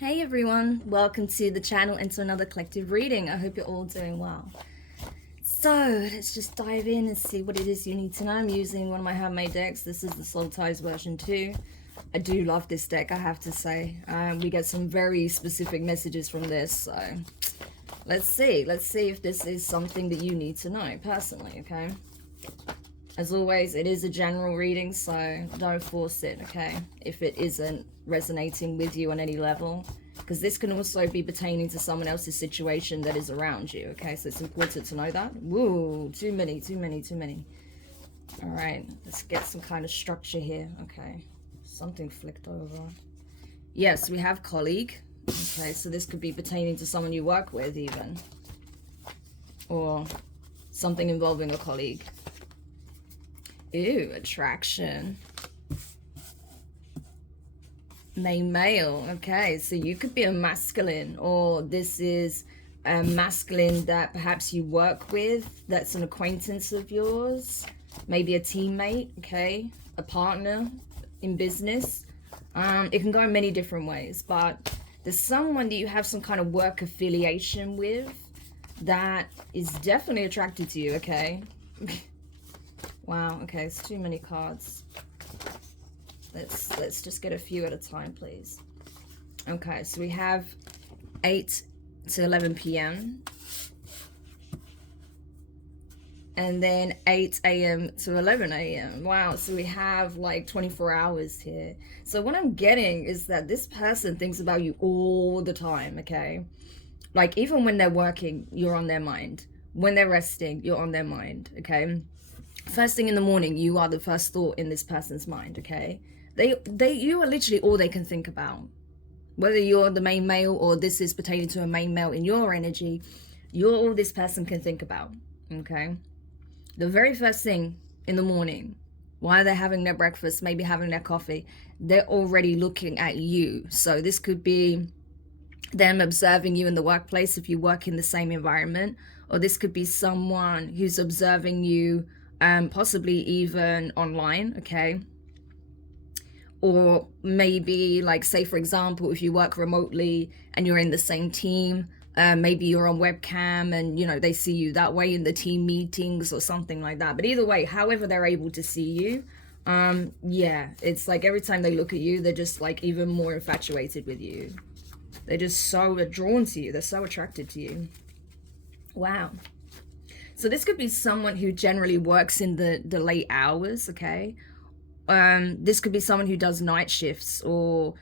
Hey everyone, welcome to the channel and to another collective reading. I hope you're all doing well. So let's just dive in and see what it is you need to know. I'm using one of my handmade decks. This is the Soul Ties version 2. I do love this deck, I have to say. We get some very specific messages from this, so let's see if this is something that you need to know personally, okay? As always, it is a general reading, so don't force it, okay? If it isn't resonating with you on any level, because this can also be pertaining to someone else's situation that is around you, okay? So it's important to know that. Woo, too many. All right, let's get some kind of structure here, okay? Something flicked over. Yes, we have colleague. Okay, so this could be pertaining to someone you work with even, or something involving a colleague. Ew, attraction. Main male. Okay, so you could be a masculine, or this is a masculine that perhaps you work with, that's an acquaintance of yours, maybe a teammate, okay, a partner in business. It can go in many different ways, but there's someone that you have some kind of work affiliation with that is definitely attracted to you, okay? Wow, okay, it's too many cards. Let's just get a few at a time, please. Okay, so we have 8 to 11 p.m. and then 8 a.m. to 11 a.m. Wow, so we have like 24 hours here. So what I'm getting is that this person thinks about you all the time, okay? Like even when they're working, you're on their mind. When they're resting, you're on their mind, okay? First thing in the morning, you are the first thought in this person's mind, okay? You are literally all they can think about. Whether you're the main male or this is pertaining to a main male in your energy, you're all this person can think about, okay? The very first thing in the morning, while they're having their breakfast, maybe having their coffee, they're already looking at you. So this could be them observing you in the workplace if you work in the same environment, or this could be someone who's observing you possibly even online, okay? Or maybe, like, say for example, if you work remotely and you're in the same team, maybe you're on webcam and you know they see you that way in the team meetings or something like that. But either way, however they're able to see you, yeah, it's like every time they look at you, they're just like even more infatuated with you. They're just so drawn to you, they're so attracted to you. Wow. So this could be someone who generally works in the late hours, okay? This could be someone who does night shifts or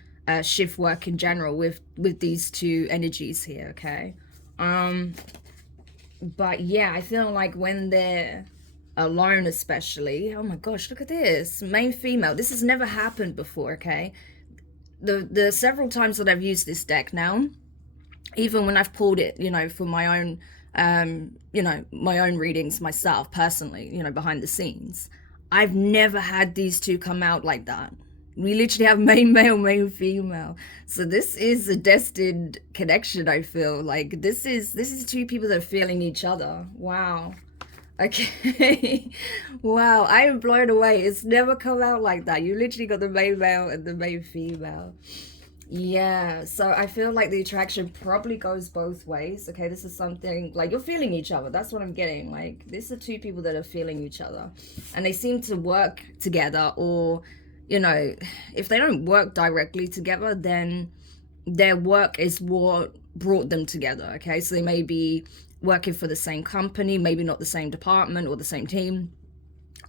shift work in general with these two energies here, okay? But yeah, I feel like when they're alone especially, oh my gosh, look at this. Main female. This has never happened before, okay? The several times that I've used this deck now, even when I've pulled it, you know, for my own you know, my own readings myself personally, you know, behind the scenes, I've never had these two come out like that. We literally have main male, main female. So this is a destined connection. I feel like this is two people that are feeling each other. Wow. Okay. Wow, I am blown away. It's never come out like that. You literally got the main male and the main female. Yeah, so I feel like the attraction probably goes both ways. Okay, this is something like you're feeling each other. That's what I'm getting. Like, these are two people that are feeling each other, and they seem to work together, or, you know, if they don't work directly together, then their work is what brought them together. Okay, so they may be working for the same company, maybe not the same department or the same team,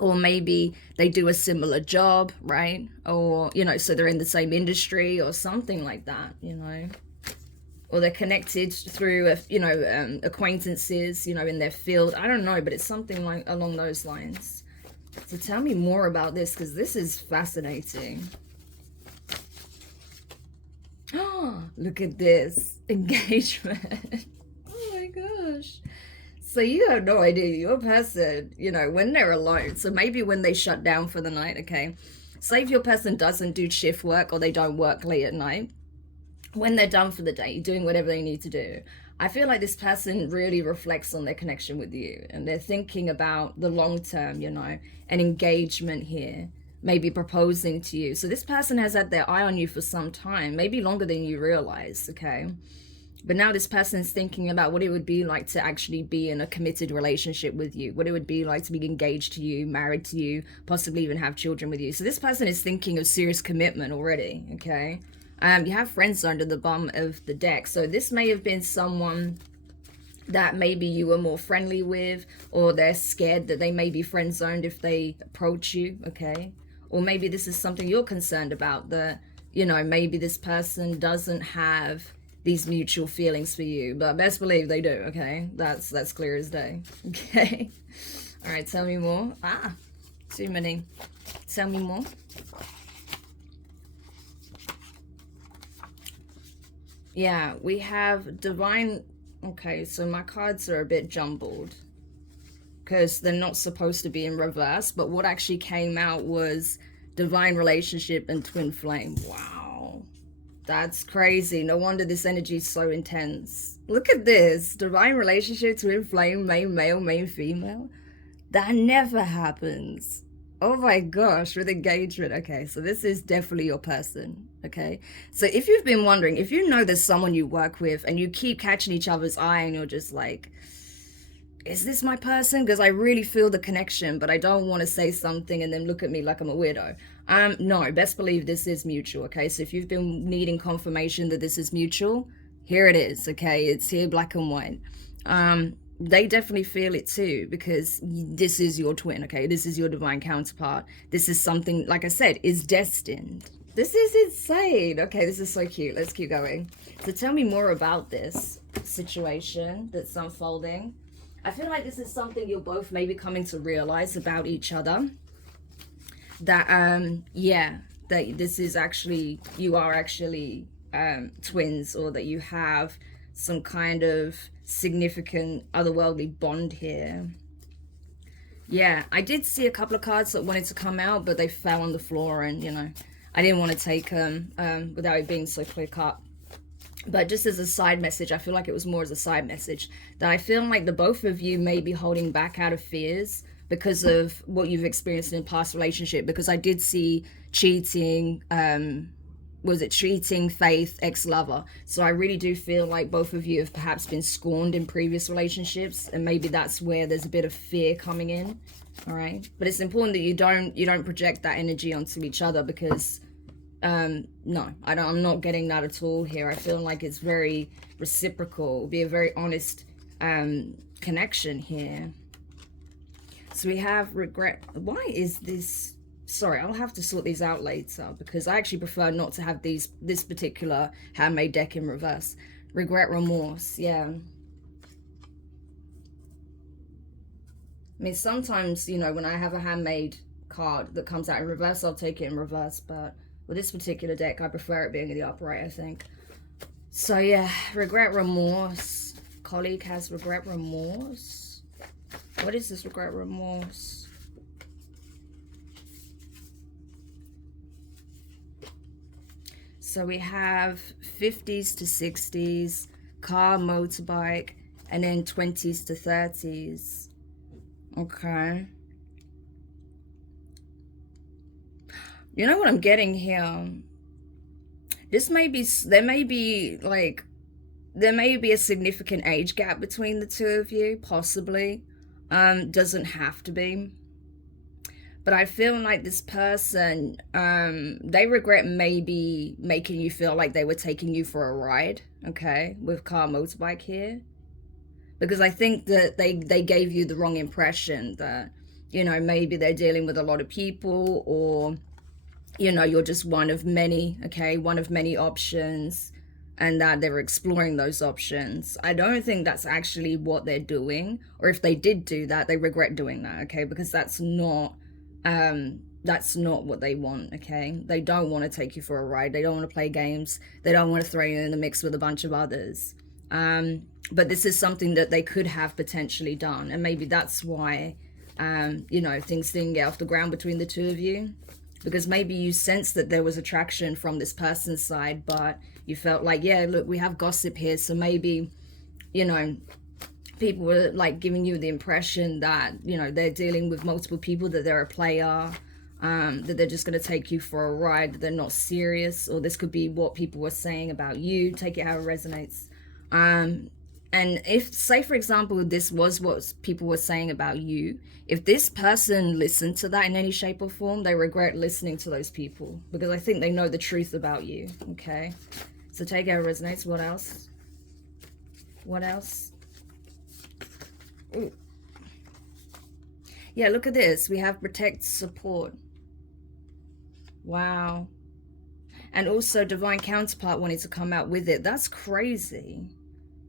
or maybe they do a similar job, right? Or, you know, so they're in the same industry or something like that, you know, or they're connected through, you know, acquaintances, you know, in their field. I don't know, but it's something like along those lines. So tell me more about this, because this is fascinating. Oh, look at this. Engagement. Oh my gosh. So you have no idea, your person, you know, when they're alone, so maybe when they shut down for the night, okay? Say if your person doesn't do shift work or they don't work late at night, when they're done for the day, doing whatever they need to do, I feel like this person really reflects on their connection with you, and they're thinking about the long term, you know, and engagement here. maybe proposing to you. So this person has had their eye on you for some time, maybe longer than you realize, okay? But now this person is thinking about what it would be like to actually be in a committed relationship with you, what it would be like to be engaged to you, married to you, possibly even have children with you. So this person is thinking of serious commitment already, okay? You have friends under the bottom of the deck. So this may have been someone that maybe you were more friendly with, or they're scared that they may be friend zoned if they approach you, okay? Or maybe this is something you're concerned about, that, you know, maybe this person doesn't have these mutual feelings for you, but best believe they do, okay? That's clear as day, okay? All right, tell me more. Too many. Tell me more. Yeah, we have divine. Okay, so my cards are a bit jumbled because they're not supposed to be in reverse, but what actually came out was divine relationship and twin flame. Wow, that's crazy. No wonder this energy is so intense. Look at this. Divine relationship, twin flame, main male, main female. That never happens. Oh my gosh, with engagement. Okay, so this is definitely your person, okay? So if you've been wondering, if you know there's someone you work with and you keep catching each other's eye and you're just like, is this my person? Because I really feel the connection, but I don't want to say something and then look at me like I'm a weirdo. No, best believe this is mutual, okay? So if you've been needing confirmation that this is mutual, here it is, okay? It's here, black and white. They definitely feel it too, because this is your twin, okay? This is your divine counterpart. This is something, like I said, is destined. This is insane. Okay, this is so cute. Let's keep going. So tell me more about this situation that's unfolding. I feel like this is something you're both maybe coming to realize about each other. That, yeah, that this is actually, you are actually twins, or that you have some kind of significant otherworldly bond here. Yeah, I did see a couple of cards that wanted to come out, but they fell on the floor, and, you know, I didn't want to take them without it being so clear cut. But just as a side message, I feel like it was more as a side message, that I feel like the both of you may be holding back out of fears because of what you've experienced in a past relationship. Because I did see cheating, was it cheating, faith, ex-lover. So I really do feel like both of you have perhaps been scorned in previous relationships, and maybe that's where there's a bit of fear coming in. All right, but it's important that you don't project that energy onto each other, because no, I'm not getting that at all here. I feel like it's very reciprocal, be a very honest connection here. So we have regret. Why is this? Sorry, I'll have to sort these out later, because I actually prefer not to have this particular handmade deck in reverse. Regret, remorse, yeah. I mean, sometimes, you know, when I have a handmade card that comes out in reverse, I'll take it in reverse, but with this particular deck, I prefer it being in the upright, I think. So yeah, regret, remorse. Colleague has regret, remorse. What is this regret, remorse? So we have 50s to 60s, car, motorbike, and then 20s to 30s. Okay. You know what I'm getting here? This may be, there may be a significant age gap between the two of you, possibly. Doesn't have to be. But I feel like this person, they regret maybe making you feel like they were taking you for a ride, okay, with car, motorbike here. Because I think that they gave you the wrong impression that, you know, maybe they're dealing with a lot of people, or, you know, you're just one of many, okay, one of many options, and that they're exploring those options. I don't think that's actually what they're doing, or if they did do that, they regret doing that, okay, because that's not what they want, okay? They don't want to take you for a ride. They don't want to play games. They don't want to throw you in the mix with a bunch of others. But this is something that they could have potentially done, and maybe that's why, you know, things didn't get off the ground between the two of you, because maybe you sensed that there was attraction from this person's side, but you felt like, yeah, look, we have gossip here, so maybe, you know, people were like giving you the impression that, you know, they're dealing with multiple people, that they're a player, that they're just going to take you for a ride, that they're not serious, or this could be what people were saying about you. Take it how it resonates. And if, say for example, this was what people were saying about you, if this person listened to that in any shape or form, they regret listening to those people, because I think they know the truth about you. Okay, so take it how it resonates. What else? What else? Ooh. Yeah, look at this. We have protect, support. Wow. And also divine counterpart wanted to come out with it. That's crazy.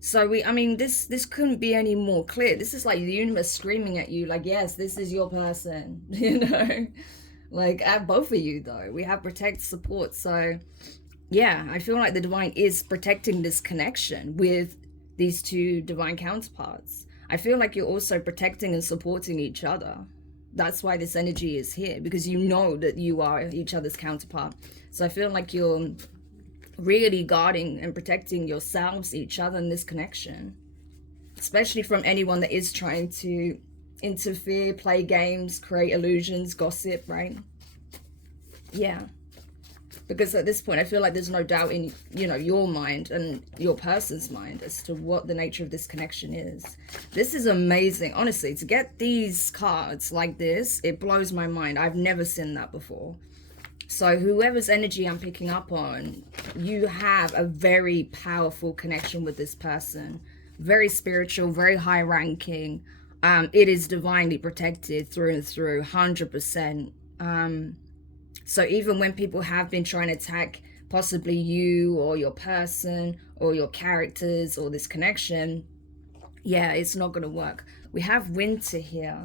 So I mean, this couldn't be any more clear. This is like the universe screaming at you, like, yes, this is your person, you know? Like, at both of you, though. We have protect, support. So, yeah, I feel like the divine is protecting this connection with these two divine counterparts. I feel like you're also protecting and supporting each other. That's why this energy is here, because you know that you are each other's counterpart. So I feel like you're really guarding and protecting yourselves, each other, in this connection, especially from anyone that is trying to interfere, play games, create illusions, gossip, right? Yeah, because at this point I feel like there's no doubt in, you know, your mind and your person's mind as to what the nature of this connection is. This is amazing, honestly. To get these cards like this, it blows my mind. I've never seen that before. So whoever's energy I'm picking up on, you have a very powerful connection with this person. Very spiritual, very high ranking. It is divinely protected through and through, 100%. So even when people have been trying to attack possibly you or your person or your characters or this connection, yeah, it's not going to work. We have winter here.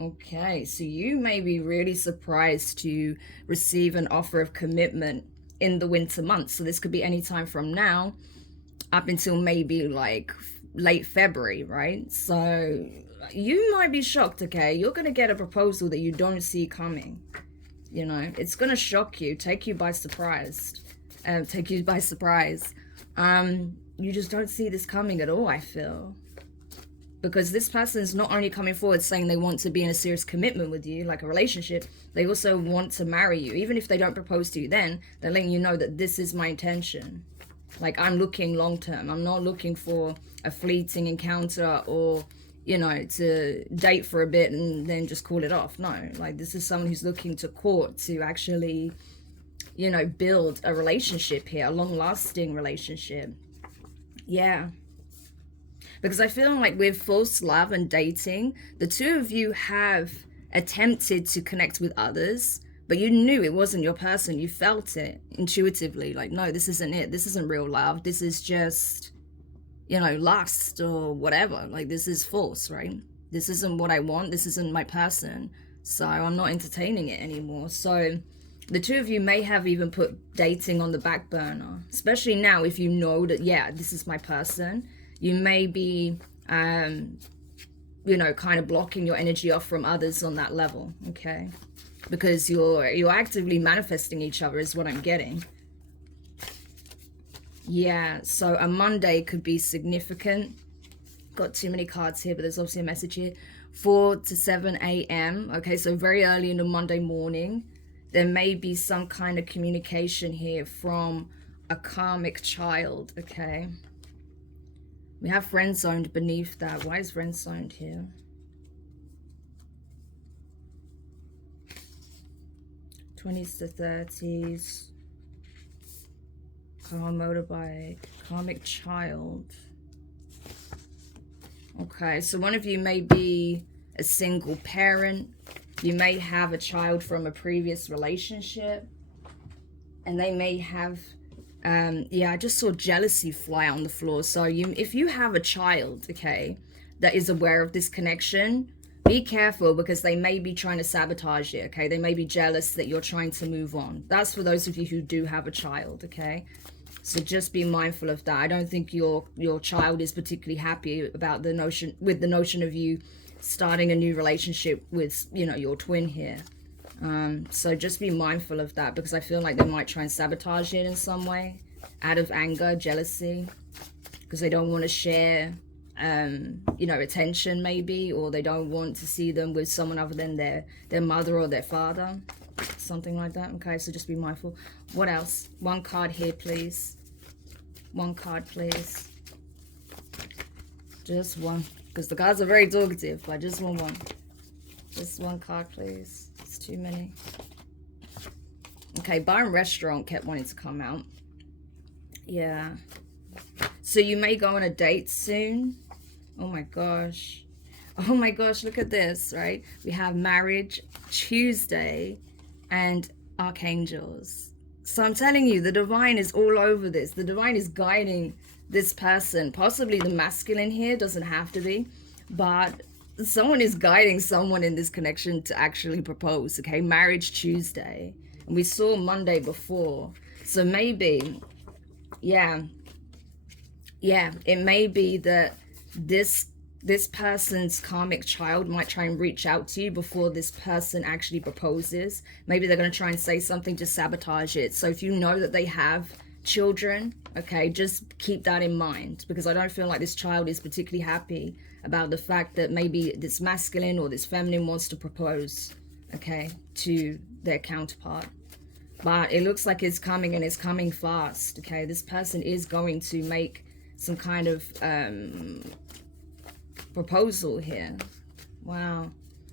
Okay, so you may be really surprised to receive an offer of commitment in the winter months. So this could be any time from now up until maybe like late February, right? So you might be shocked, okay? You're going to get a proposal that you don't see coming. You know, it's going to shock you, take you by surprise. You just don't see this coming at all, I feel. Because this person is not only coming forward saying they want to be in a serious commitment with you, like a relationship, they also want to marry you. Even if they don't propose to you then, they're letting you know that this is my intention. Like, I'm looking long term. I'm not looking for a fleeting encounter or, you know, to date for a bit and then just call it off. No, like, this is someone who's looking to court, to actually, you know, build a relationship here, a long-lasting relationship. Yeah. Because I feel like with false love and dating, the two of you have attempted to connect with others, but you knew it wasn't your person. You felt it intuitively. Like, no, this isn't it. This isn't real love. This is just, you know, lust or whatever. Like, this is false, right? This isn't what I want. This isn't my person. So I'm not entertaining it anymore. So the two of you may have even put dating on the back burner, especially now if you know that, yeah, this is my person. You may be, you know, kind of blocking your energy off from others on that level, okay? Because you're actively manifesting each other is what I'm getting. Yeah, so a Monday could be significant. Got too many cards here, but there's obviously a message here. 4 to 7 a.m. Okay, so very early in the Monday morning. There may be some kind of communication here from a karmic child, okay? We have friend zoned beneath that. Why is friend zoned here? '20s to 30s. Car, motorbike. Karmic child. Okay, so one of you may be a single parent. You may have a child from a previous relationship. And they may have... yeah, I just saw jealousy fly on the floor. So if you have a child, okay, that is aware of this connection, be careful, because they may be trying to sabotage it, okay? They may be jealous that you're trying to move on. That's for those of you who do have a child, okay? So just be mindful of that. I don't think your child is particularly happy about the notion of you starting a new relationship with, you know, your twin here. So just be mindful of that, because I feel like they might try and sabotage it in some way out of anger, jealousy, because they don't want to share you know, attention maybe, or they don't want to see them with someone other than their mother or their father, something like that. Okay, so just be mindful. What else? One card here, please. One card, please. Just one, because the cards are very talkative, but I just want one. Just one card, please. It's too many. Okay, bar and restaurant kept wanting to come out. Yeah. So you may go on a date soon. Oh my gosh. Oh my gosh, look at this, right? We have marriage, Tuesday, and archangels. So I'm telling you, the divine is all over this. The divine is guiding this person. Possibly the masculine here, doesn't have to be, but someone is guiding someone in this connection to actually propose, okay? Marriage Tuesday. And we saw Monday before. So maybe, yeah, it may be that this person's karmic child might try and reach out to you before this person actually proposes. Maybe they're going to try and say something to sabotage it. So if you know that they have children, okay, just keep that in mind, because I don't feel like this child is particularly happy about the fact that maybe this masculine or this feminine wants to propose, okay, to their counterpart. But it looks like it's coming, and it's coming fast, okay? This person is going to make some kind of proposal here. Wow.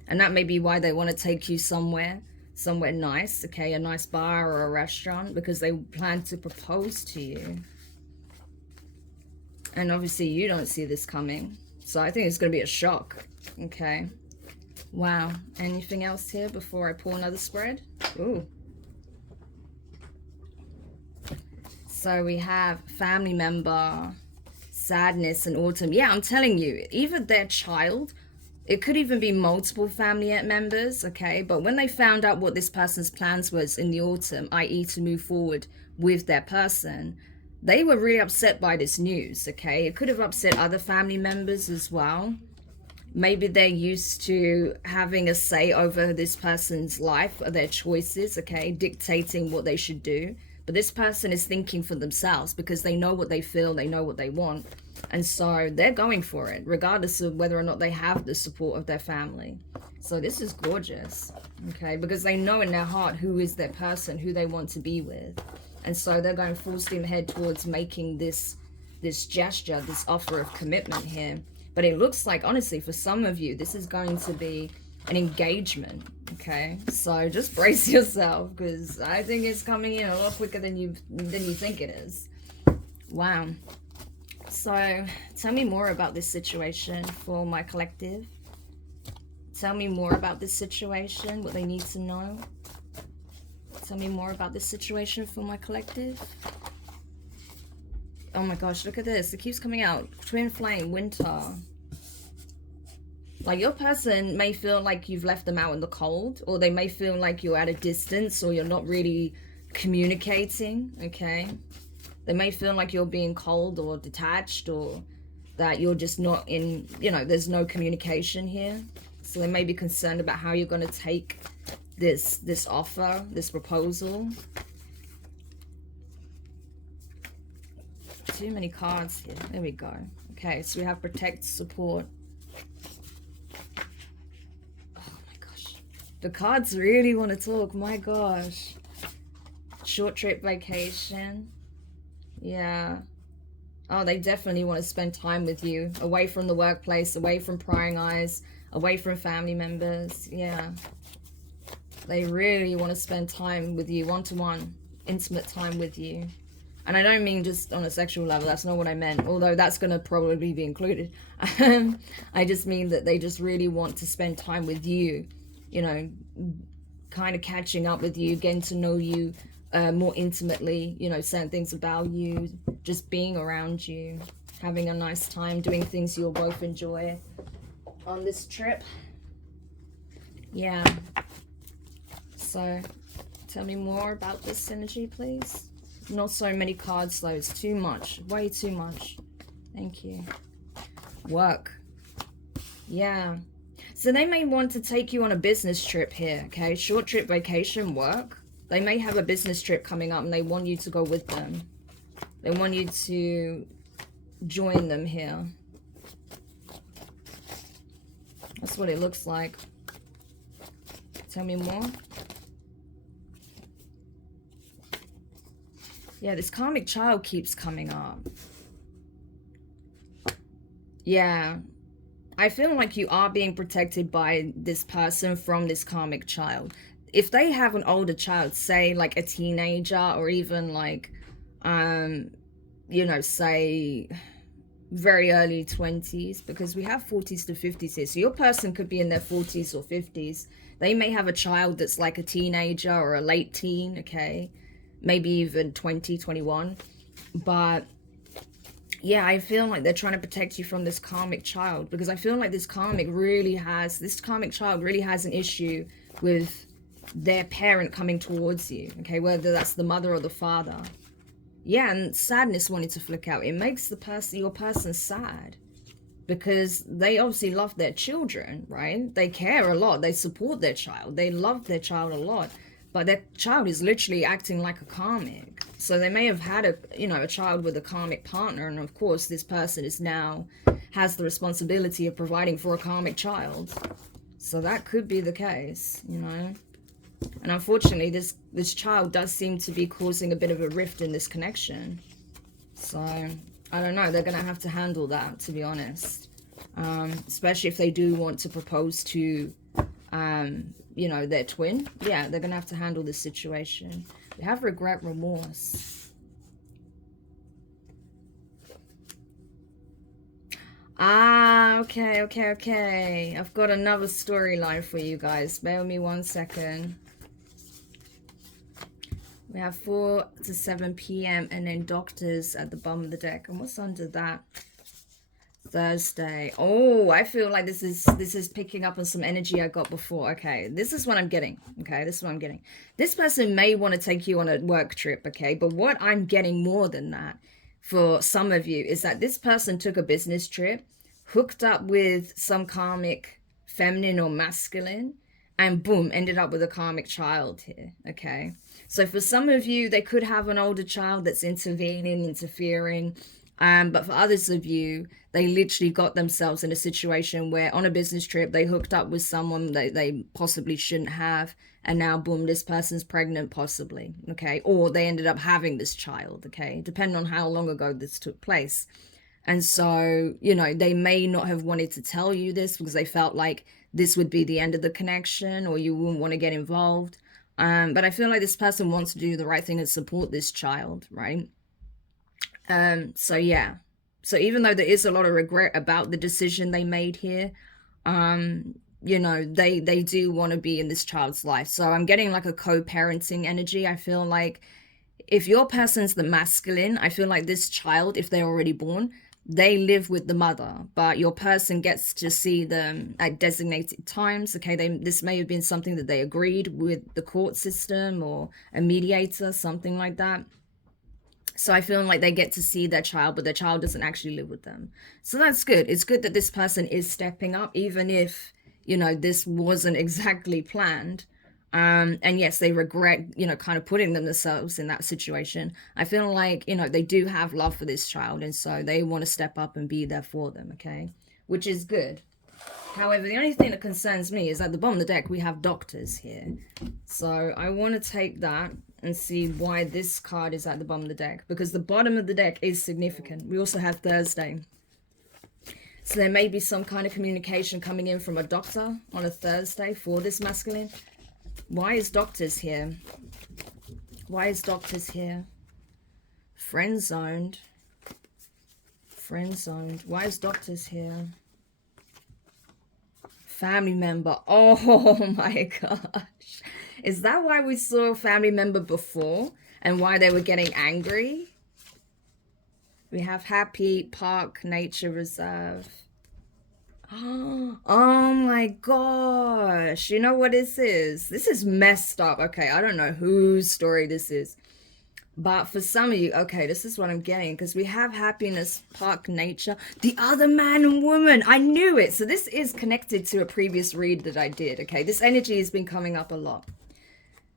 And that may be why they want to take you somewhere nice, okay? A nice bar or a restaurant, because they plan to propose to you. And obviously you don't see this coming. So I think it's going to be a shock, okay? Wow. Anything else here before I pull another spread? Ooh. So we have family member, sadness, and autumn. Yeah, I'm telling you, either their child, it could even be multiple family members, okay? But when they found out what this person's plans was in the autumn, i.e. to move forward with their person, they were really upset by this news, okay? It could have upset other family members as well. Maybe they're used to having a say over this person's life or their choices, okay? Dictating what they should do. But this person is thinking for themselves, because they know what they feel, they know what they want. And so they're going for it, regardless of whether or not they have the support of their family. So this is gorgeous, okay? Because they know in their heart who is their person, who they want to be with. And so they're going full steam ahead towards making this gesture, this offer of commitment here. But it looks like, honestly, for some of you, this is going to be an engagement, okay? So just brace yourself, because I think it's coming in a lot quicker than you think it is. Wow. So tell me more about this situation for my collective. Tell me more about this situation, what they need to know. Tell me more about this situation for my collective. Oh my gosh, look at this. It keeps coming out. Twin flame, winter. Like, your person may feel like you've left them out in the cold, or they may feel like you're at a distance, or you're not really communicating, okay? They may feel like you're being cold or detached, or that you're just not in, you know, there's no communication here. So they may be concerned about how you're going to take this offer, this proposal. Too many cards here. There we go. Okay, so we have protect, support. The cards really want to talk. My gosh. Short trip vacation. Yeah. Oh, they definitely want to spend time with you. Away from the workplace. Away from prying eyes. Away from family members. Yeah. They really want to spend time with you. One-to-one. Intimate time with you. And I don't mean just on a sexual level. That's not what I meant. Although that's going to probably be included. I just mean that they just really want to spend time with you. You know, kind of catching up with you, getting to know you more intimately, you know, saying things about you, just being around you, having a nice time, doing things you'll both enjoy on this trip. Yeah. So, tell me more about this energy, please. Not so many cards, though. It's too much. Way too much. Thank you. Work. Yeah. So they may want to take you on a business trip here, okay? Short trip, vacation, work. They may have a business trip coming up and they want you to go with them. They want you to join them here. That's what it looks like. Tell me more. Yeah, this karmic child keeps coming up. Yeah. I feel like you are being protected by this person from this karmic child. If they have an older child, say like a teenager or even like, you know, say very early 20s, because we have 40s to 50s here. So your person could be in their 40s or 50s. They may have a child that's like a teenager or a late teen, okay? Maybe even 20, 21. But yeah, I feel like they're trying to protect you from this karmic child, because I feel like this karmic child really has an issue with their parent coming towards you, okay, whether that's the mother or the father. Yeah, and sadness wanting to flick out. It makes your person sad, because they obviously love their children, right? They care a lot. They support their child. They love their child a lot. But their child is literally acting like a karmic. So they may have had a child with a karmic partner, and of course this person has the responsibility of providing for a karmic child. So that could be the case, you know. And unfortunately this child does seem to be causing a bit of a rift in this connection. So I don't know, they're gonna have to handle that, to be honest. Especially if they do want to propose to you know, their twin. Yeah, they're gonna have to handle this situation. We have regret, remorse. Ah, okay. I've got another storyline for you guys. Bear with me 1 second. We have 4 to 7 p.m. and then doctors at the bottom of the deck. And what's under that? Thursday. Oh, I feel like this is picking up on some energy I got before. Okay, this is what I'm getting. Okay, this is what I'm getting. This person may want to take you on a work trip, okay? But what I'm getting more than that for some of you is that this person took a business trip, hooked up with some karmic feminine or masculine, and boom, ended up with a karmic child here, okay? So for some of you, they could have an older child that's interfering. But for others of you, they literally got themselves in a situation where on a business trip, they hooked up with someone they possibly shouldn't have. And now, boom, this person's pregnant, possibly, okay? Or they ended up having this child, okay? Depending on how long ago this took place. And so, you know, they may not have wanted to tell you this because they felt like this would be the end of the connection, or you wouldn't want to get involved. But I feel like this person wants to do the right thing and support this child, right? So yeah, so even though there is a lot of regret about the decision they made here, you know, they do want to be in this child's life. So I'm getting like a co-parenting energy. I feel like if your person's the masculine, I feel like this child, if they're already born, they live with the mother, but your person gets to see them at designated times. Okay, this may have been something that they agreed with the court system or a mediator, something like that. So I feel like they get to see their child, but their child doesn't actually live with them. So that's good. It's good that this person is stepping up, even if, you know, this wasn't exactly planned. And yes, they regret, you know, kind of putting themselves in that situation. I feel like, you know, they do have love for this child, and so they want to step up and be there for them, okay? Which is good. However, the only thing that concerns me is at the bottom of the deck, we have doctors here. So I want to take that and see why this card is at the bottom of the deck, because the bottom of the deck is significant. We also have Thursday. So there may be some kind of communication coming in from a doctor on a Thursday for this masculine. Why is doctors here? Why is doctors here? Friend zoned. Friend zoned. Why is doctors here? Family member. Oh my gosh. Is that why we saw a family member before and why they were getting angry? We have Happy Park Nature Reserve. Oh my gosh. You know what this is? This is messed up. Okay, I don't know whose story this is. But for some of you, okay, this is what I'm getting, because we have Happiness Park Nature. The other man and woman. I knew it. So this is connected to a previous read that I did, okay? This energy has been coming up a lot.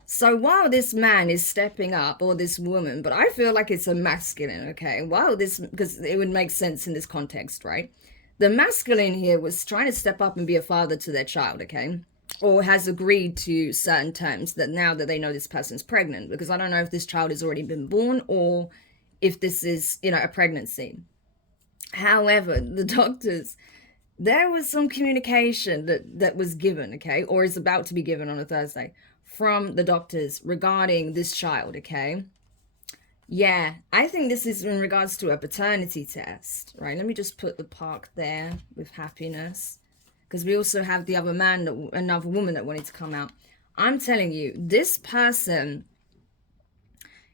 So while this man is stepping up, or this woman, but I feel like it's a masculine, okay? While this, because it would make sense in this context, right? the masculine here was trying to step up and be a father to their child, okay? Or has agreed to certain terms that now that they know this person's pregnant, because I don't know if this child has already been born or if this is, you know, a pregnancy. However, the doctors, there was some communication that was given, okay, or is about to be given on a Thursday from the doctors regarding this child, okay? Yeah, I think this is in regards to a paternity test, right? Let me just put the park there with happiness, because we also have the other man, another woman that wanted to come out. I'm telling you, this person,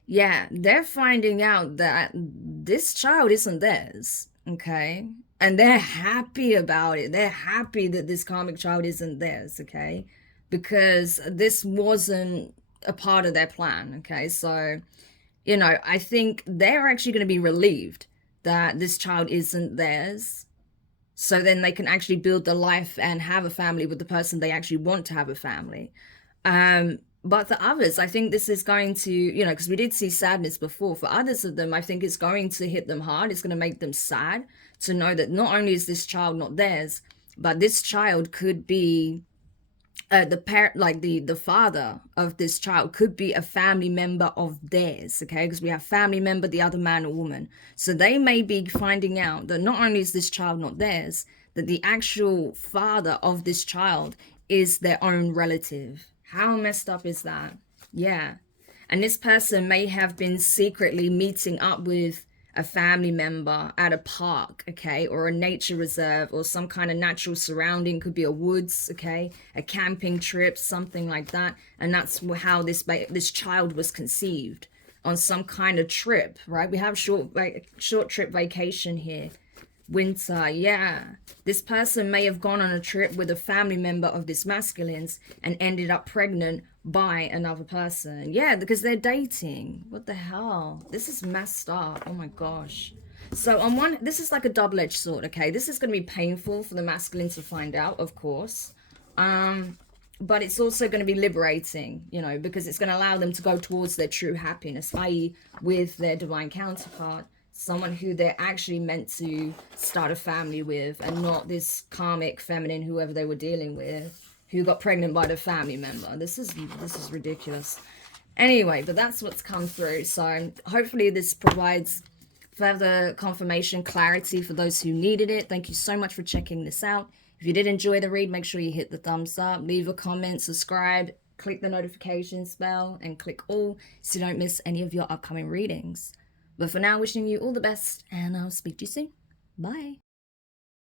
yeah, they're finding out that this child isn't theirs, okay? And they're happy about it. They're happy that this karmic child isn't theirs, okay? Because this wasn't a part of their plan, okay? So, you know, I think they're actually going to be relieved that this child isn't theirs. So then they can actually build the life and have a family with the person they actually want to have a family. But for others, I think this is going to, you know, because we did see sadness before. For others of them, I think it's going to hit them hard. It's going to make them sad to know that not only is this child not theirs, but this child could be the parent, like the father of this child could be a family member of theirs, okay? Because we have family member, the other man or woman. So they may be finding out that not only is this child not theirs, that the actual father of this child is their own relative. How messed up is that? Yeah. And this person may have been secretly meeting up with a family member at a park, okay, or a nature reserve or some kind of natural surrounding. Could be a woods, okay, a camping trip, something like that. And that's how this child was conceived, on some kind of trip, right? We have short trip vacation here. Winter, yeah. This person may have gone on a trip with a family member of this masculine's and ended up pregnant by another person. Yeah, because they're dating. What the hell? This is messed up. Oh my gosh. So on one, this is like a double-edged sword, okay? This is going to be painful for the masculine to find out, of course. But it's also going to be liberating, you know, because it's going to allow them to go towards their true happiness, i.e. with their divine counterpart. Someone who they're actually meant to start a family with, and not this karmic feminine, whoever they were dealing with, who got pregnant by the family member. This is ridiculous. Anyway, but that's what's come through. So hopefully this provides further confirmation, clarity for those who needed it. Thank you so much for checking this out. If you did enjoy the read, make sure you hit the thumbs up, leave a comment, subscribe, click the notifications bell, and click all so you don't miss any of your upcoming readings. But for now, wishing you all the best, and I'll speak to you soon. Bye.